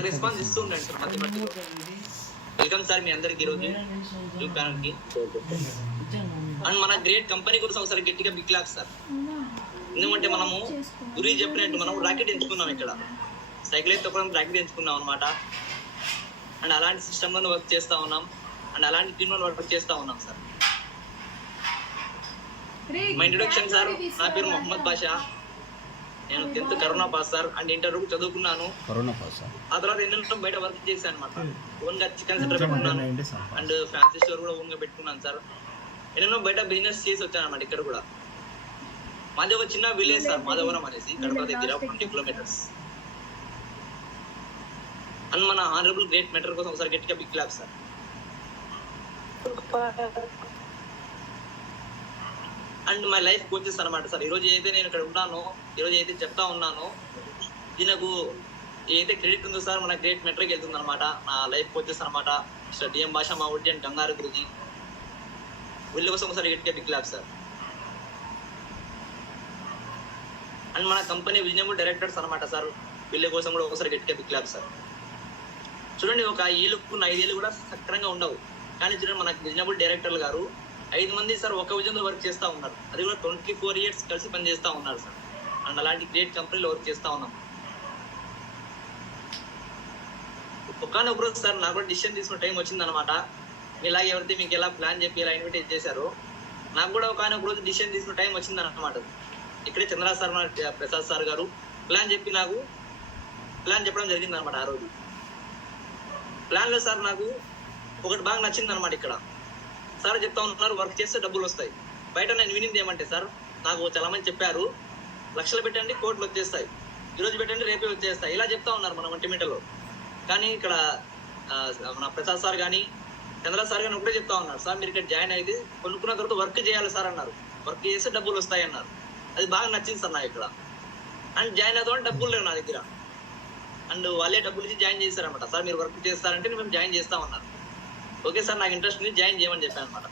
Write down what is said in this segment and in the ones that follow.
నాకు రెస్పాన్స్ ఇస్తూ ఉండండి సార్ మధ్య మధ్యలో. వెల్కమ్ సార్ మీ అందరికి ఈరోజు యూట్యూబ్ ఛానల్కి. అండ్ మన గ్రేట్ కంపెనీ కోసం ఒకసారి గట్టిగా బిగ్ క్లాప్స్ సార్. ఎందుకంటే మనము గురి చెప్పినట్టు మనం రాకెట్ ఎంచుకున్నాం, ఇక్కడ సైకిల్ అయితే తప్పడం రాకెట్ ఎంచుకున్నాం అనమాట. అండ్ అలాంటి సిస్టంలో వర్క్ చేస్తూ ఉన్నాం, అండ్ అలాంటి టీంలో వర్క్ చేస్తూ ఉన్నాం సార్. మా ఇంట్రొడక్షన్ సార్, నా పేరు మొహమ్మద్ బాషా. నేను 10th corona pass sir. And interview చదువుకున్నాను, ఆ తర్వాత ఎన్నెన్నో బయట వర్క్ చేశాను అనమాట. ఓన్గా చికెన్ సెంటర్ పెట్టుకున్నాను, అండ్ ఫ్యాన్సీ స్టోర్ కూడా ఓన్గా పెట్టుకున్నాను సార్. ఎన్నెన్నో బయట బిజినెస్ చేసి వచ్చాను అనమాట. ఇక్కడ కూడా మాది ఒక చిన్న విలేజ్ సార్, మాధవరం అనేసి, కడప దగ్గర 20 kilometers. అండ్ మన ఆనరబుల్ గ్రేట్ మెటర్ కోసం ఒకసారి గట్టిగా big clap sir. And my life coaches అనమాట సార్. ఈరోజు ఏదైతే నేను ఇక్కడ ఉన్నానో, ఈరోజు ఏదైతే చెప్తా ఉన్నానో, దీనికి ఏదైతే క్రెడిట్ ఉందో సార్ మన గ్రేట్ మెట్రోకి వెళ్తుంది అనమాట. నా లైఫ్ కోచెస్ అనమాట, మిస్టర్ డిఎం భాషా మావుడ్డి అండ్ గంగారు గురుజీ. వీళ్ళ కోసం ఒకసారి గట్టిగా బిగ్ క్లాప్ సార్. అండ్ మన కంపెనీ విజనబుల్ డైరెక్టర్స్ అనమాట సార్. వీళ్ళ కోసం కూడా ఒకసారి గట్టిగా బిగ్ క్లాప్ సార్. చూడండి, ఒక ఏళ్ళకు 5 ఏళ్ళు కూడా సక్రంగా ఉండవు, కానీ చూడండి మన విజనబుల్ డైరెక్టర్లు గారు 5 మంది సార్ ఒక విజన్లో వర్క్ చేస్తూ ఉన్నారు. అది కూడా 24 years కలిసి పనిచేస్తూ ఉన్నారు సార్. అండ్ అలాంటి గ్రేట్ కంపెనీలో వర్క్ చేస్తూ ఉన్నాం. ఒకనొక రోజు సార్ నాకు కూడా డిసిషన్ తీసుకున్న టైం వచ్చిందనమాట. ఇలాగే ఎవరైతే మీకు ఎలా ప్లాన్ చెప్పి ఇలా ఇన్విటేట్ చేశారు, నాకు కూడా ఒకనొక రోజు డిసిషన్ తీసుకున్న టైం వచ్చిందనమాట. ఇక్కడే చంద్ర సార్, ప్రసాద్ సార్ గారు ప్లాన్ చెప్పి నాకు ప్లాన్ చెప్పడం జరిగింది అనమాట. ఆ రోజు ప్లాన్లో సార్ నాకు ఒకటి బాగా నచ్చింది అనమాట. ఇక్కడ సార్ చెప్తా ఉన్నారు, వర్క్ చేస్తే డబ్బులు వస్తాయి. బయట నేను వినింది ఏమంటే సార్, నాకు చాలా మంది చెప్పారు, లక్షలు పెట్టండి కోట్లు వచ్చేస్తాయి, ఈరోజు పెట్టండి రేపే వచ్చేస్తాయి, ఇలా చెప్తా ఉన్నారు మన ఒంటిమిటలో. కానీ ఇక్కడ మన ప్రసాద్ సార్ కానీ చంద్ర సార్ కానీ ఒకటే చెప్తా ఉన్నారు, సార్ మీరు ఇక్కడ జాయిన్ అయితే కొనుక్కున్న తర్వాత వర్క్ చేయాలి సార్ అన్నారు. వర్క్ చేస్తే డబ్బులు వస్తాయి అన్నారు. అది బాగా నచ్చింది సార్ నాకు ఇక్కడ. అండ్ జాయిన్ అవుతామని డబ్బులు లేవు నా దగ్గర. అండ్ వాళ్ళే డబ్బులు ఇచ్చి జాయిన్ చేశారనమాట. సార్ మీరు వర్క్ చేస్తారంటే మేము జాయిన్ చేస్తామన్నారు. ఓకే సార్, నాకు ఇంట్రెస్ట్ ఉంది, జాయిన్ చేయమని చెప్పాను అనమాట.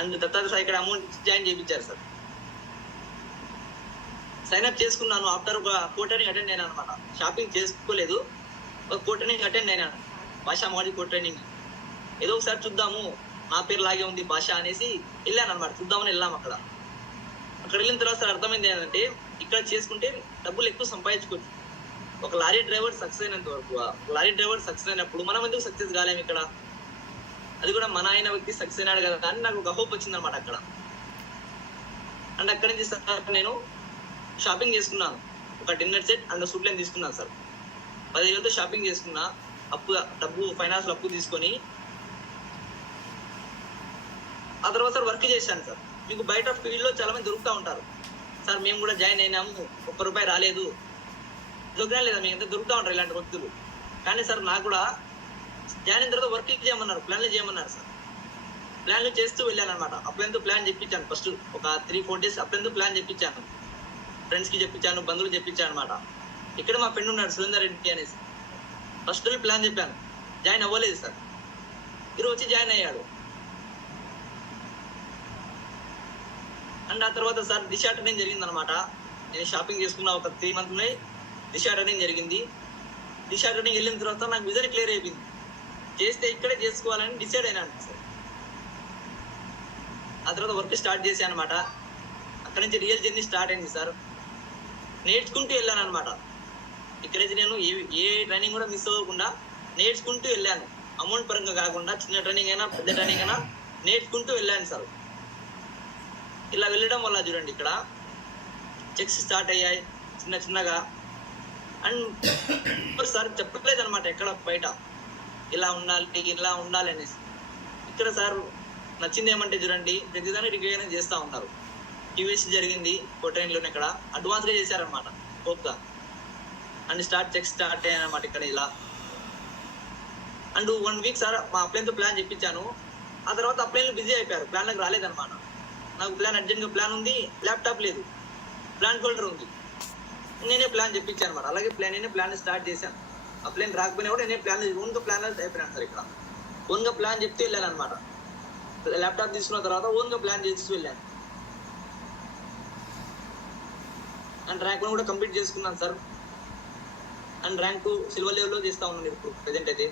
అండ్ తర్వాత సార్ ఇక్కడ అమౌంట్ ఇచ్చి జాయిన్ చేయించారు సార్. సైన్అప్ చేసుకున్నాను. ఆఫ్టర్ ఒక కోటర్నింగ్ అటెండ్ అయినా అనమాట. షాపింగ్ చేసుకోలేదు, ఒక కోటర్నింగ్ అటెండ్ అయినాను, భాషా మోడీ కోటర్నింగ్. ఏదో ఒకసారి చూద్దాము, నా పేరు లాగే ఉంది భాష అనేసి వెళ్ళాను అనమాట. చూద్దామని వెళ్ళాము. అక్కడ వెళ్ళిన తర్వాత సార్ అర్థమైంది ఏంటంటే, ఇక్కడ చేసుకుంటే డబ్బులు ఎక్కువ సంపాదించుకోవచ్చు. ఒక లారీ డ్రైవర్ సక్సెస్ అయినంత వరకు, లారీ డ్రైవర్ సక్సెస్ అయినప్పుడు మనం ఎందుకు సక్సెస్ కాలేము ఇక్కడ? అది కూడా మన ఆయన వ్యక్తి సక్సెస్ అయినాడు కదా అని నాకు ఒక హోప్ వచ్చింది అనమాట అక్కడ. అండ్ అక్కడి నుంచి సార్ నేను షాపింగ్ చేసుకున్నాను. ఒక dinner set and suit line తీసుకున్నాను సార్. 10,000తో షాపింగ్ చేసుకున్నా. డబ్బు ఫైనాన్స్ అప్పు తీసుకొని ఆ తర్వాత సార్ వర్క్ చేశాను సార్. మీకు బయట ఫీల్డ్లో చాలా మంది దొరుకుతూ ఉంటారు, సార్ మేము కూడా జాయిన్ అయినాము, ₹1 రాలేదు, దొరికినా లేదా మీకు ఎంత దొరుకుతూ ఉంటారు ఇలాంటి వ్యక్తులు. కానీ సార్ నాకు కూడా జాయిన్ అయిన తర్వాత వర్క్ చేయమన్నారు, ప్లాన్లు చేయమన్నారు సార్. ప్లాన్లు చేస్తూ వెళ్ళాను అనమాట. అప్పుడంతా ప్లాన్ చెప్పించాను. ఫస్ట్ ఒక 3-4 days అప్పుడంతా ప్లాన్ చెప్పించాను, ఫ్రెండ్స్కి చెప్పించాను, బంధువులు చెప్పించాను అనమాట. ఇక్కడ మా ఫ్రెండ్ ఉన్నాడు సురేందర్ రెడ్డి అనేసి. ఫస్ట్ ప్లాన్ చెప్పాను, జాయిన్ అవ్వలేదు సార్. ఈరోజు వచ్చి జాయిన్ అయ్యాడు. అండ్ ఆ తర్వాత సార్ దిశ ట్రైనింగ్ జరిగింది అనమాట. నేను షాపింగ్ చేసుకున్న ఒక 3 months దిశ ట్రైనింగ్ జరిగింది. దిశ ట్రైనింగ్ వెళ్ళిన తర్వాత నాకు విజన్ క్లియర్ అయిపోయింది, చేస్తే ఇక్కడే చేసుకోవాలని డిసైడ్ అయినాను సార్. ఆ తర్వాత వర్క్ స్టార్ట్ చేశాను అనమాట. అక్కడి నుంచి రియల్ జర్నీ స్టార్ట్ అయింది సార్. నేర్చుకుంటూ వెళ్ళాను అనమాట. ఇక్కడైతే నేను ఏ ట్రైనింగ్ కూడా మిస్ అవ్వకుండా నేర్చుకుంటూ వెళ్ళాను. అమౌంట్ పరంగా కాకుండా చిన్న ట్రైనింగ్ అయినా పెద్ద ట్రైనింగ్ అయినా నేర్చుకుంటూ వెళ్ళాను సార్. ఇలా వెళ్ళడం వల్ల చూడండి ఇక్కడ చెక్స్ స్టార్ట్ అయ్యాయి చిన్న చిన్నగా. అండ్ సార్ చెప్పలేదు అనమాట ఎక్కడ బయట ఇలా ఉండాలి అనేసి. ఇక్కడ సార్ నచ్చింది ఏమంటే చూడండి, ప్రతిదాన్ని రికగ్నైజ్ చేస్తూ ఉంటారు. టీవీసీ జరిగింది కోటైన్లోనే, ఇక్కడ అడ్వాన్స్గా చేశారనమాట హోప్గా. అండ్ చెక్స్ స్టార్ట్ అయ్యాయి అనమాట ఇక్కడ ఇలా. అండ్ 1 week సార్ మా అప్లైన్తో ప్లాన్ చెప్పించాను. ఆ తర్వాత అప్లైన్లు బిజీ అయిపోయారు, ప్లాన్లకు రాలేదనమాట. నాకు ప్లాన్ అర్జెంట్గా ప్లాన్ ఉంది, ల్యాప్టాప్ లేదు, ప్లాన్ ఫోల్డర్ ఉంది. నేనే ప్లాన్ చెప్పించాను అనమాట. అలాగే నేనే ప్లాన్ స్టార్ట్ చేశాను. ఆ ప్లాన్ రాకపోయినా కూడా నేనే ఓన్గా ప్లాన్ అయిపోయినాను సార్. ఇక్కడ ఓన్గా ప్లాన్ చెప్తూ వెళ్ళాను అనమాట. ల్యాప్టాప్ తీసుకున్న తర్వాత ఓన్గా ప్లాన్ చేస్తూ వెళ్ళాను. అండ్ ర్యాంక్ 1 కూడా కంప్లీట్ చేసుకున్నాను సార్. అండ్ ర్యాంకు సిల్వర్ లెవెల్లో చేస్తా ఉన్నాను ఇప్పుడు ప్రెజెంట్ అయితే.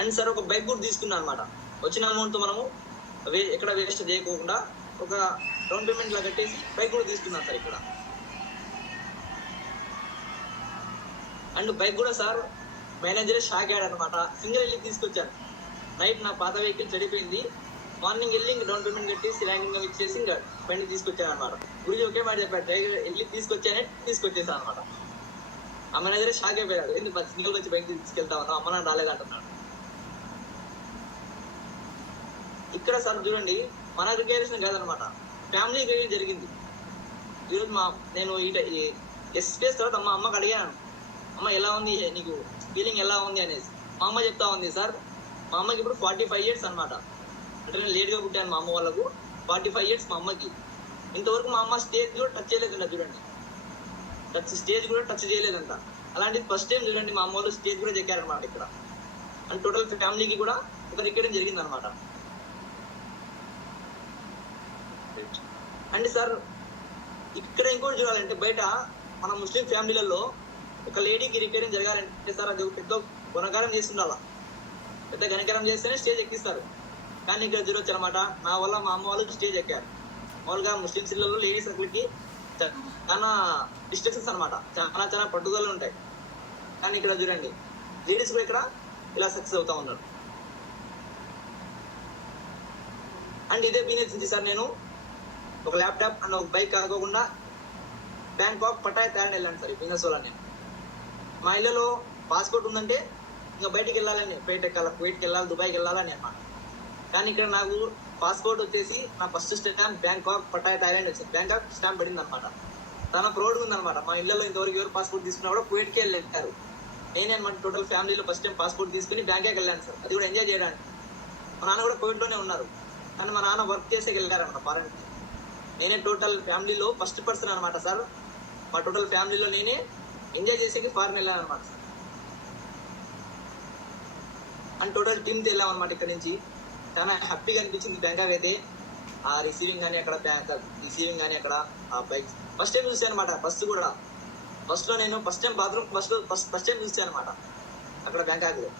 అండ్ సార్ ఒక బైక్ కూడా తీసుకున్నాను అనమాట. వచ్చిన అమౌంట్తో మనము ఎక్కడ వేస్ట్ చేయకోకుండా ఒక డౌన్ పేమెంట్ లా కట్టేసి బైక్ కూడా తీసుకున్నాను సార్ ఇక్కడ. అండ్ బైక్ కూడా సార్ మేనేజరే షాక్ అయ్యాడు అనమాట. సింగిల్ వెళ్ళి తీసుకొచ్చాను. నైట్ నా పాత వెహికల్ చెడిపోయింది, మార్నింగ్ వెళ్ళి ఇంకా డౌన్ పేమెంట్ కట్టేసి ర్యాంకింగ్ ఇచ్చేసి ఇంకా బండి తీసుకొచ్చాను అనమాట. గురించి ఒకే మాట చెప్పాడు, డ్రైవర్ వెళ్ళి తీసుకొచ్చేసాను అనమాట. ఆ మేనేజరే షాక్ అయిపోయాడు, ఎందుకు సింగిల్ వచ్చి బైక్ తీసుకెళ్తా ఉన్నావు, అమ్మ నాన్న రాలేదంటున్నాడు. ఇక్కడ సార్ చూడండి, మన రిపేరేషన్ కాదనమాట, ఫ్యామిలీ రిపేర్ జరిగింది. ఈరోజు నేను స్పేస్ తర్వాత అమ్మకి అడిగాను, అమ్మ ఎలా ఉంది నీకు ఫీలింగ్ ఎలా ఉంది అనేసి. మా అమ్మ చెప్తా ఉంది, సార్ మా అమ్మకి ఇప్పుడు 45 years అనమాట. అంటే నేను లేట్గా పుట్టాను మా అమ్మ వాళ్ళకు. 45 years మా అమ్మకి. ఇంతవరకు మా అమ్మ స్టేజ్ కూడా టచ్ చేయలేదంట. చూడండి, స్టేజ్ కూడా టచ్ చేయలేదంట. అలాంటిది ఫస్ట్ టైం చూడండి మా అమ్మ వాళ్ళు స్టేజ్ కూడా చెక్కారనమాట ఇక్కడ. అండ్ టోటల్ ఫ్యామిలీకి కూడా ఒక రికార్డింగ్ జరిగింది అనమాట. అండ్ సార్ ఇక్కడ ఇంకోటి చూడాలంటే, బయట మన ముస్లిం ఫ్యామిలీలలో ఒక లేడీకి రిపేరింగ్ జరగాలంటే సార్ అది పెద్ద గుణకారం చేస్తుండాల. పెద్ద ఘనకారం చేస్తేనే స్టేజ్ ఎక్కిస్తారు. కానీ ఇక్కడ చూడొచ్చు అనమాట, నా వల్ల మా అమ్మ వాళ్ళు స్టేజ్ ఎక్కారు. మామూలుగా ముస్లిమ్స్ ఇళ్ళలో లేడీస్ అక్కడికి చాలా డిస్ట్రిక్షన్స్ అనమాట, చాలా పట్టుదలలు ఉంటాయి. కానీ ఇక్కడ చూడండి, లేడీస్ కూడా ఇక్కడ ఇలా సక్సెస్ అవుతా ఉన్నారు. అండ్ ఇదే బిజినెస్ నుంచి సార్ నేను ఒక ల్యాప్టాప్ అండ్ ఒక బైక్ కాకోకుండా బ్యాంకాక్ పటాయ్ థాయిలాండ్ వెళ్ళాను సార్ ఈ బిజినెస్ వల్ల. నేను మా ఇళ్ళలో పాస్పోర్ట్ ఉందంటే ఇంకా బయటికి వెళ్ళాలని, కువైట్కి వెళ్ళాలి, దుబాయ్కి వెళ్ళాలని అన్నమాట. కానీ ఇక్కడ నాకు పాస్పోర్ట్ వచ్చేసి నా ఫస్ట్ స్టాంప్ బ్యాంకాక్ పటాయ్ థాయిలాండ్ వచ్చింది. బ్యాంకాక్ స్టాంప్ పడింది అనమాట. చాలా ప్రౌడ్గా ఉందన్నమాట. మా ఇళ్ళలో ఇంతవరకు ఎవరు పాస్పోర్ట్ తీసుకున్నా కూడా కువైట్కి వెళ్ళారు. నేనే అనమాట టోటల్ ఫ్యామిలీలో ఫస్ట్ టైం పాస్పోర్ట్ తీసుకుని బ్యాంకాక్ వెళ్ళాను సార్. అది కూడా ఎంజాయ్ చేయడానికి. మా నాన్న కూడా కువైట్లోనే ఉన్నారు, కానీ మా నాన్న వర్క్ చేసే వెళ్ళారన్నమాట ఫారెన్కి. నేనే టోటల్ ఫ్యామిలీలో ఫస్ట్ పర్సన్ అనమాట సార్. మా టోటల్ ఫ్యామిలీలో నేనే ఎంజాయ్ చేసేకి ఫారెన్ వెళ్ళాను అనమాట సార్. అండ్ టోటల్ టీమ్తో వెళ్ళాం అనమాట. ఇక్కడ నుంచి చాలా హ్యాపీగా అనిపించింది బ్యాంకాక్ అయితే. ఆ రిసీవింగ్ కానీ అక్కడ అక్కడ ఆ బైక్ ఫస్ట్ టైం చూసాను అనమాట. బస్లో నేను first time bathroom first time చూసాను అనమాట అక్కడ బ్యాంకాక్లో.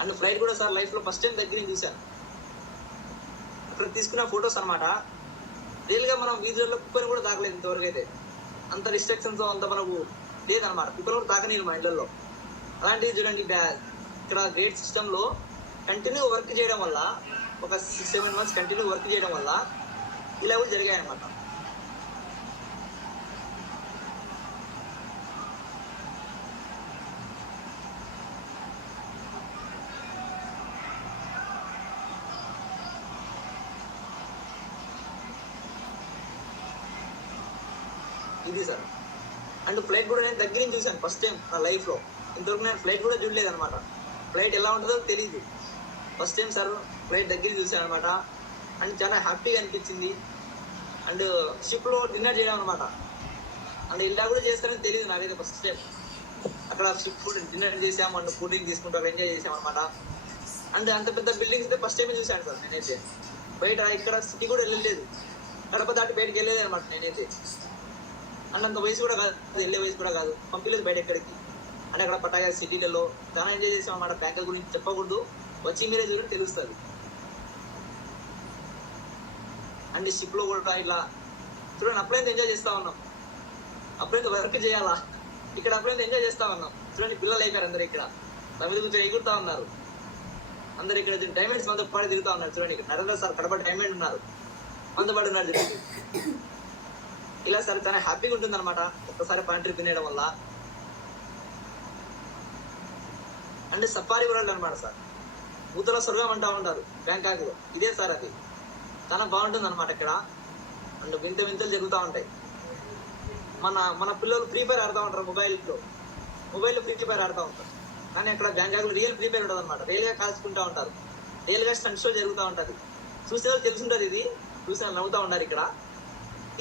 అండ్ ఫ్లైట్ కూడా సార్ లైఫ్లో ఫస్ట్ టైం దగ్గర చూశాను. అక్కడ తీసుకున్న ఫొటోస్ అనమాట. రియల్గా మనం వీధిలో కుక్కని కూడా తాకలేదు ఇంతవరకు అయితే. అంత రిస్ట్రిక్షన్స్ అంత మనకు లేదనమాట. కుక్కలు కూడా తాకనీరు మా ఇళ్ళల్లో. అలాంటివి చూడండి, ఇక్కడ గ్రేట్ సిస్టంలో కంటిన్యూ వర్క్ చేయడం వల్ల, ఒక 6-7 months కంటిన్యూ వర్క్ చేయడం వల్ల ఇలా కూడా జరిగాయి అనమాట. ఇది సార్. అండ్ ఫ్లైట్ కూడా నేను దగ్గర నుంచి చూశాను ఫస్ట్ టైం నా లైఫ్లో. ఇంతవరకు నేను ఫ్లైట్ కూడా చూడలేదు అనమాట. ఫ్లైట్ ఎలా ఉంటుందో తెలియదు. ఫస్ట్ టైం సార్ ఫ్లైట్ దగ్గర చూశాను అనమాట. అండ్ చాలా హ్యాపీగా అనిపించింది. అండ్ షిప్లో డిన్నర్ చేయడం అనమాట. అండ్ ఇలా కూడా చేస్తారని తెలియదు నాకైతే ఫస్ట్ టైం. అక్కడ షిప్ డిన్నర్ చేసాము, అండ్ కూల్ డ్రింక్ తీసుకుంటూ ఎంజాయ్ చేసాం అనమాట. అండ్ అంత పెద్ద బిల్డింగ్స్ అయితే ఫస్ట్ టైమే చూశాను సార్ నేనైతే. బయట ఇక్కడ సిటీ కూడా వెళ్ళలేదు, కడప దాటి బయటకు వెళ్ళలేదు అనమాట నేనైతే. అండ్ అంత వయసు కూడా కాదు, వెళ్ళే వయసు కూడా కాదు, పంపిలేదు బయట ఎక్కడికి. అంటే అక్కడ పటాయా సిటీలలో చాలా ఎంజాయ్ చేసాం అన్నమాట. బ్యాంకాక్ గురించి చెప్పకూడదు, వచ్చి మీరే చూడండి తెలుస్తుంది. అండ్ షిప్లో కూడా ఇట్లా చూడండి, అప్పుడైతే ఎంజాయ్ చేస్తూ ఉన్నాం. అప్పుడైతే వర్క్ చేయాలా, ఇక్కడ అప్పుడైతే ఎంజాయ్ చేస్తూ ఉన్నాం. చూడండి, పిల్లలు అయిపోయారు అందరూ. ఇక్కడ తమిళ కూర్చొని ఎగురుతూ ఉన్నారు అందరు. ఇక్కడ డైమండ్స్ మనతో పాటు తిరుగుతూ ఉన్నారు. చూడండి, ఇక్కడ నరేంద్ర సార్ కడప డైమండ్ ఉన్నారు, మనతో పాటు ఉన్నారు. చూడండి, ఇలా సార్ చాలా హ్యాపీగా ఉంటుంది అనమాట ఒక్కసారి పాయింట్రీ తినేయడం వల్ల. అండ్ సఫారీ వరల్డ్ అనమాట సార్. ఊతల స్వర్గం అంటూ ఉంటారు బ్యాంకాక్లో. ఇదే సార్ అది. చాలా బాగుంటుంది అనమాట ఇక్కడ. అండ్ వింతలు జరుగుతూ ఉంటాయి. మన పిల్లలు ఫ్రీ ఫైర్ ఆడుతూ ఉంటారు మొబైల్లో ఫ్రీ ఫైర్ ఆడుతూ ఉంటారు. కానీ అక్కడ బ్యాంకాక్లో రియల్ ఫ్రీ ఫైర్ ఉంటుంది అనమాట. రియల్గా కాల్చుకుంటూ ఉంటారు, రియల్గా స్టంట్ షో జరుగుతూ ఉంటుంది. చూసే వాళ్ళు తెలుసుంటుంది, ఇది చూసి నవ్వుతూ ఉంటారు ఇక్కడ.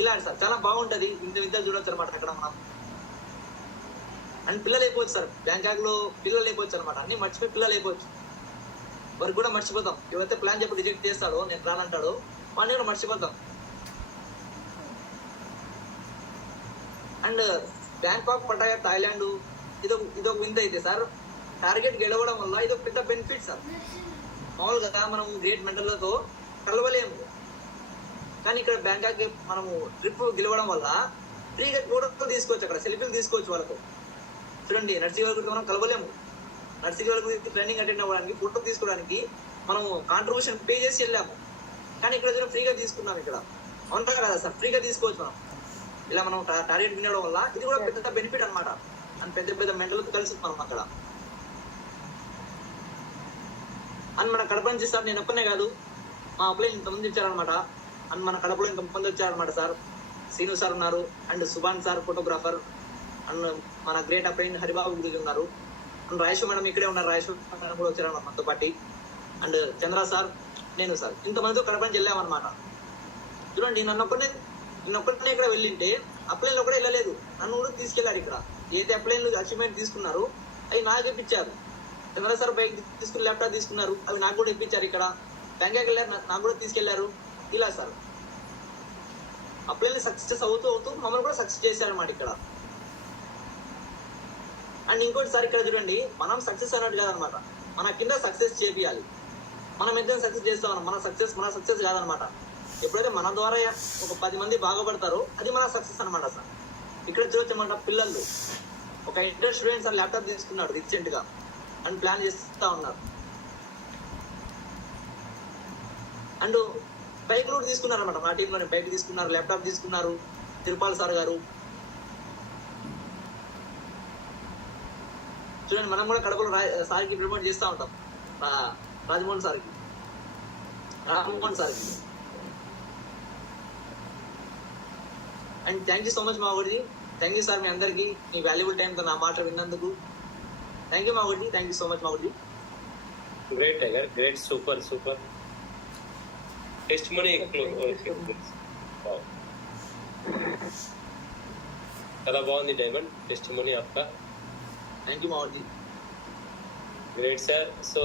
ఇలాంటి సార్ చాలా బాగుంటుంది. వింతలు చూడొచ్చు అనమాట అక్కడ మనం. అండ్ పిల్లలు అయిపోవచ్చు సార్ బ్యాంకాక్లో, పిల్లలు అయిపోవచ్చు అనమాట. అన్ని మర్చిపోయి పిల్లలు అయిపోవచ్చు. వారికి కూడా మర్చిపోతాం. ఎవరైతే ప్లాన్ చెప్పి రిజెక్ట్ చేస్తాడో, నేను రానంటాడో, వాడిని కూడా మర్చిపోతాం. అండ్ బ్యాంకాక్, పటాయా, థాయిలాండ్ ఇదొక వింత అయితే సార్. టార్గెట్ గెలవడం వల్ల ఇదొక పెద్ద బెనిఫిట్ సార్. మామూలుగా మనం గ్రేట్ మెంటర్లతో కలవలేము, కానీ ఇక్కడ బ్యాంకాక్ మనము ట్రిప్ గెలవడం వల్ల ఫ్రీగా ఫోటో తీసుకోవచ్చు, అక్కడ సెల్ఫీలు తీసుకోవచ్చు వాళ్ళతో. చూడండి, నర్సింగ్ వాళ్ళకి మనం కలవలేము, నర్సింగ్ వాళ్ళకి ట్రైనింగ్ అటెండ్ అవ్వడానికి ఫోటో తీసుకోవడానికి మనము కాంట్రిబ్యూషన్ పే చేసి వెళ్ళాము, కానీ ఇక్కడ ఫ్రీగా తీసుకున్నాం. ఇక్కడ అవునా కదా సార్, ఫ్రీగా తీసుకోవచ్చు మనం. ఇలా మనం టార్గెట్ వినడం వల్ల ఇది కూడా పెద్ద బెనిఫిట్ అనమాట. అండ్ పెద్ద పెద్ద మెంటర్లతో కలిసి మనం అక్కడ. అండ్ మన కడప నుంచి సార్ నేను ఒక్కనే కాదు, మా అప్లై ఇంతమంది వచ్చారనమాట. అండ్ మన కడపలో ఇంతమంది వచ్చారనమాట సార్. సీను సార్ ఉన్నారు, and Subhan sir photographer, and మన గ్రేట్ అప్లైన్ హరిబాబు గురించి ఉన్నారు, అండ్ రాయేష్ మేడం ఇక్కడే ఉన్నారు, రాయేష్ మేడం కూడా వచ్చారన్నమాట మనతో పాటు. అండ్ చంద్ర సార్, నేను సార్, ఇంతమందితో కడప నుంచి వెళ్ళామన్నమాట. చూడండి, నన్ను ఒక్కనే ఇక్కడ వెళ్ళింటే అప్లైన్లో కూడా వెళ్ళలేదు, నన్ను కూడా తీసుకెళ్ళారు. ఇక్కడ ఏదైతే అప్లైన్లు అచీవ్మెంట్ తీసుకున్నారు అవి నాకు ఇప్పించారు. చంద్ర సార్ బైక్ తీసుకుని ల్యాప్టాప్ తీసుకున్నారు, అవి నాకు కూడా ఇప్పించారు. ఇక్కడ బ్యాంకాక్ వెళ్ళారు, నాకు కూడా తీసుకెళ్లారు. ఇలా సార్ అప్లైన్లు సక్సెస్ అవుతూ మమ్మల్ని కూడా సక్సెస్ చేశారన్నమాట ఇక్కడ. అండ్ ఇంకోటి సార్, ఇక్కడ చూడండి, మనం సక్సెస్ అన్నట్టు కాదనమాట, మన కింద సక్సెస్ చేపియాలి. మనం ఎంత సక్సెస్ చేస్తామన్నా మన సక్సెస్ కాదనమాట. ఎప్పుడైతే మన ద్వారా ఒక 10 మంది బాగుపడతారో అది మన సక్సెస్ అనమాట సార్. ఇక్కడ చూడొచ్చమాట, పిల్లలు ఒక ఇంటర్ స్టూడెంట్ సార్ ల్యాప్టాప్ తీసుకున్నాడు రీసెంట్ గా, అండ్ ప్లాన్ చేస్తూ ఉన్నారు. అండ్ బైక్ కూడా తీసుకున్నారనమాట, మా టీంలోనే బైక్ తీసుకున్నారు, ల్యాప్టాప్ తీసుకున్నారు. తిరుపాల్ సార్ గారు చూడండి, మనం కూడా కడపలో సార్కి ప్రమోట్ చేస్తూ ఉంటాం, రాజమోహన్ సార్కి. And thank you so much మావోడి, థ్యాంక్ యూ సార్ మీ అందరికీ మీ వాల్యుబుల్ టైంతో నా మాట విన్నందుకు. థ్యాంక్ యూ మావోడి, థ్యాంక్ యూ సో మచ్ మావోడి. Great tiger, great, super. Testimony చాలా బాగుంది డైమండ్, టెస్టిమనీ అక్క. థ్యాంక్ యూ మావోడి. Great sir. సో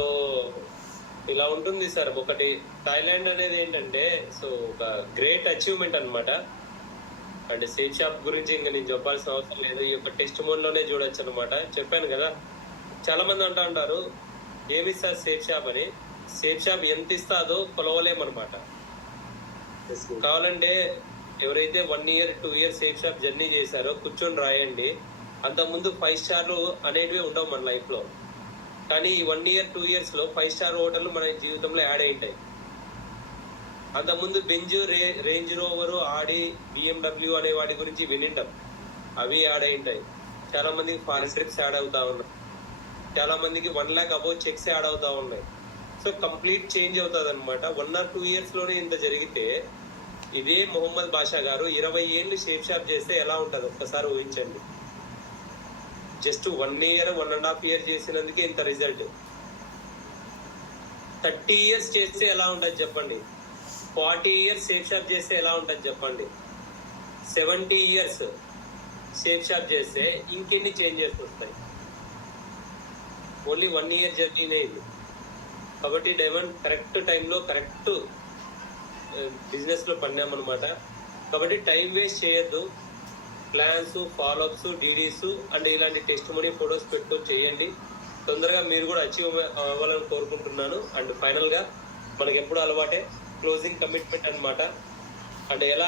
ఇలా ఉంటుంది సార్. ఒకటి థాయిలాండ్ అనేది ఏంటంటే సో ఒక గ్రేట్ అచీవ్మెంట్ అనమాట. అండ్ సేఫ్ షాప్ గురించి ఇంకా నేను చెప్పాల్సిన అవసరం లేదు, ఈ యొక్క టెస్టిమోనీలోనే చూడొచ్చు అనమాట. చెప్పాను కదా, చాలా మంది అంటూ ఉంటారు ఏమి సార్ సేఫ్ షాప్ అని. సేఫ్ షాప్ ఎంత ఇస్తాదో కొలవలేమన్నమాట. కావాలంటే ఎవరైతే 1 year 2 years safe shop journey చేశారో కూర్చొని రాయండి. అంతకుముందు 5 స్టార్లు అనేటివి ఉండవు మన లైఫ్ లో, కానీ ఈ 1 year 2 years లో 5 star హోటల్ మన జీవితంలో యాడ్ అయింటాయి. అంతకుముందు బెంజ్, రేంజ్ రోవర్, ఆడి, BMW అనే వాటి గురించి వినిండం, అవి యాడ్ అయింటాయి. చాలా మందికి ఫారెన్ ట్రిప్స్ యాడ్ అవుతా ఉన్నాయి, చాలా మందికి 1 lakh అబౌవ్ చెక్స్ యాడ్ అవుతా ఉన్నాయి. సో కంప్లీట్ చేంజ్ అవుతుంది అనమాట. 1 or 2 years లోనే ఇంత జరిగితే ఇదే మొహమ్మద్ బాషా గారు 20 ఏళ్ళు షేప్ షాప్ చేస్తే ఎలా ఉంటుంది ఒక్కసారి ఊహించండి. జస్ట్ 1 year 1.5 year చేసినందుకే ఇంత రిజల్ట్. 30 years చేస్తే ఎలా ఉంటుంది చెప్పండి, 40 years సేఫ్ షాప్ చేస్తే ఎలా ఉంటుంది చెప్పండి, 70 years సేఫ్ షాప్ చేస్తే ఇంకెన్ని చేంజెస్ వస్తాయి. ఓన్లీ 1 year జర్నీనే ఇది. కాబట్టి డైమండ్ కరెక్ట్ టైంలో కరెక్ట్ బిజినెస్ లో పడినామన్నమాట. కాబట్టి టైం వేస్ట్ చేయొద్దు, ప్లాన్స్, ఫాలోఅప్స్, డీడీస్ అండ్ ఇలాంటి టెస్టిమనీ ఫొటోస్ పెట్టుకొని చేయండి. తొందరగా మీరు కూడా అచీవ్ అవ్వాలని కోరుకుంటున్నాను. అండ్ ఫైనల్ గా మనకి ఎప్పుడు అలవాటే క్లోజింగ్ కమిట్మెంట్ అన్నమాట. అంటే ఎలా